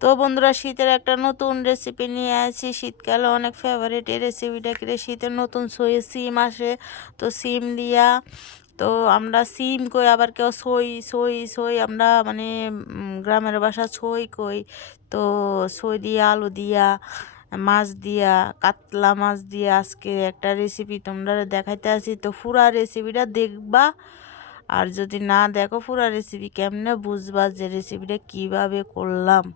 তো বন্ধুরা, শীতের একটা নতুন রেসিপি নিয়ে আসি। শীতকালে অনেক ফেভারিট এই রেসিপিটা। কি শীতের নতুন সিম আসে, তো সিম দিয়া, তো আমরা সিম কই, আবার কেউ সই সই সই, আমরা মানে গ্রামের বাসা সই কই। তো সই দিয়া, আলু দিয়া, মাছ দিয়া, কাতলা মাছ দিয়া আজকে একটা রেসিপি তোমরা দেখাইতে আসি। তো পুরা রেসিপিটা দেখবা, আর যদি না দেখো পুরা রেসিপি কেমনে বুঝবা যে রেসিপিটা কিভাবে করলাম।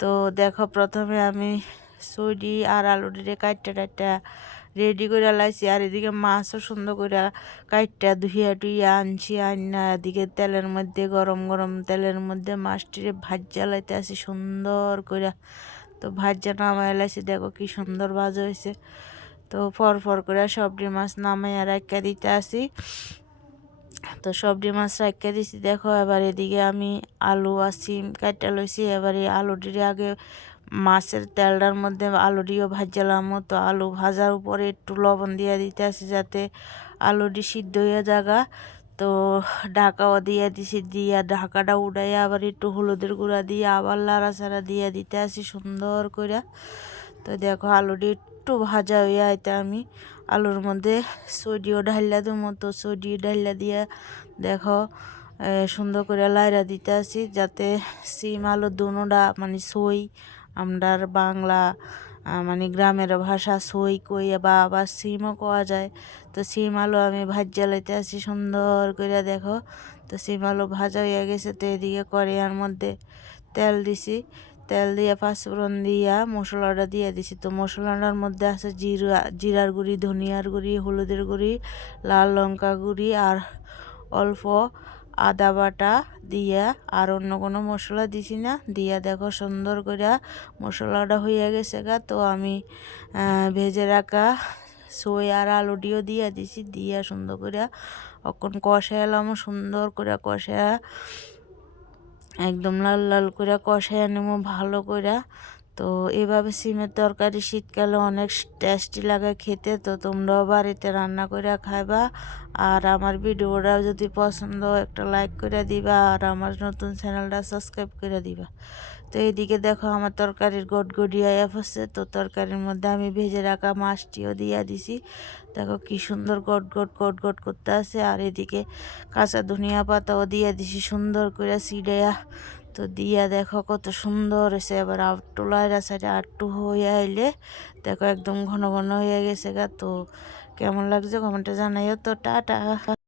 তো দেখো, প্রথমে আমি সুইডি আর আলুটিরে কাইটটা টাইটটা রেডি করে লাইছি, আর এদিকে মাছও সুন্দর করে কাইটটা ধুইয়া টুইয়া আনছি। আন্না এদিকে তেলের মধ্যে, গরম গরম তেলের মধ্যে মাছটিরে ভাজ্যা লাইতে আসি সুন্দর করে। তো ভাজ্যা নামাই লাইছি, দেখো কি সুন্দর ভাজা হয়েছে। তো ফর করে সবজি মাছ নামাইয়া রাখা দিতে আসি। তো সবজি মাছ রাখা দিছি। দেখো, এবার এদিকে আমি আলু আর সিম কাটা লইছি। এবার এই আলুটির আগে মাছের তেলটার মধ্যে আলুটিও ভাজলাম। তো আলু ভাজার উপরে একটু লবণ দিয়ে দিতে আসি যাতে আলুটি সিদ্ধ হয়ে জাগা। তো ঢাকাও দিয়ে দিছি, দিয়া ঢাকাটা উঠাইয়া আবার একটু হলুদের গুঁড়া দিয়ে আবার লাড়াচাড়া দিয়ে দিতে আসি সুন্দর করে। তো দেখো, আলুটি একটু ভাজা হইয়া আইতে আমি আলুর মধ্যে সডিও ঢাইলা দেবো। তো সডিও ঢাইলা দিয়ে দেখো সুন্দর করে লাইরা দিতে আসি যাতে সিম আলু দুনোটা মানে সই, আমরার বাংলা মানে গ্রামের ভাষা সই কই বা আবার সিমও কোয়া যায়। তো সিম আলু আমি ভাজ্যা লাইতে আসি সুন্দর করে। দেখো, তো সিম আলু ভাজা হয়ে গেছে। তো এদিকে কড়াইয়ের মধ্যে তেল দিছি, তেল দিয়ে পাঁচফোড়ন দিয়া মশলাটা দিয়ে দিছি। তো মশলাটার মধ্যে আছে জিরার গুঁড়ি, ধনিয়ার গুঁড়ি, হলুদের গুঁড়ি, লাল লঙ্কা গুঁড়ি আর অল্প আদা বাটা দিয়া, আর অন্য কোনো মশলা দিছি না। দিয়া দেখো সুন্দর করে মশলাটা হয়ে গেছে গা। তো আমি ভেজে রাখা সই আর আলুটিও দিয়া দিছি, দিয়া সুন্দর করে এখন কষাইলাম, সুন্দর করে কষায়া একদম লাল লাল করে কষাইয়া নেবো ভালো করে। তো এভাবে সিমের তরকারি শীতকালে অনেক টেস্টি লাগে খেতে। তো তোমরাও বাড়িতে রান্না করে খাইবা। আর আমার ভিডিওটা যদি পছন্দ হয় একটা লাইক করে দিবা, আর আমার নতুন চ্যানেলটা সাবস্ক্রাইব করে দিবা। তো এইদিকে দেখো আমার তরকারির গড়গড়িয়া হচ্ছে। তো তরকারির মধ্যে আমি ভেজে রাখা মাছটিও দিয়া দিছি। দেখো কি সুন্দর গট করতে আছে। আর এদিকে কাঁচা ধনিয়া পাতাও দিয়ে দিছি সুন্দর করে ছিড়াইয়া। তো দিয়া দেখো কত সুন্দর হয়েছে। এবার আটটু লাইরা সাইডে আটটু হয়ে আইলে দেখো একদম ঘন ঘন হয়ে গেছে গা। তো কেমন লাগছে কমেন্টে জানাইও। তো টাটা।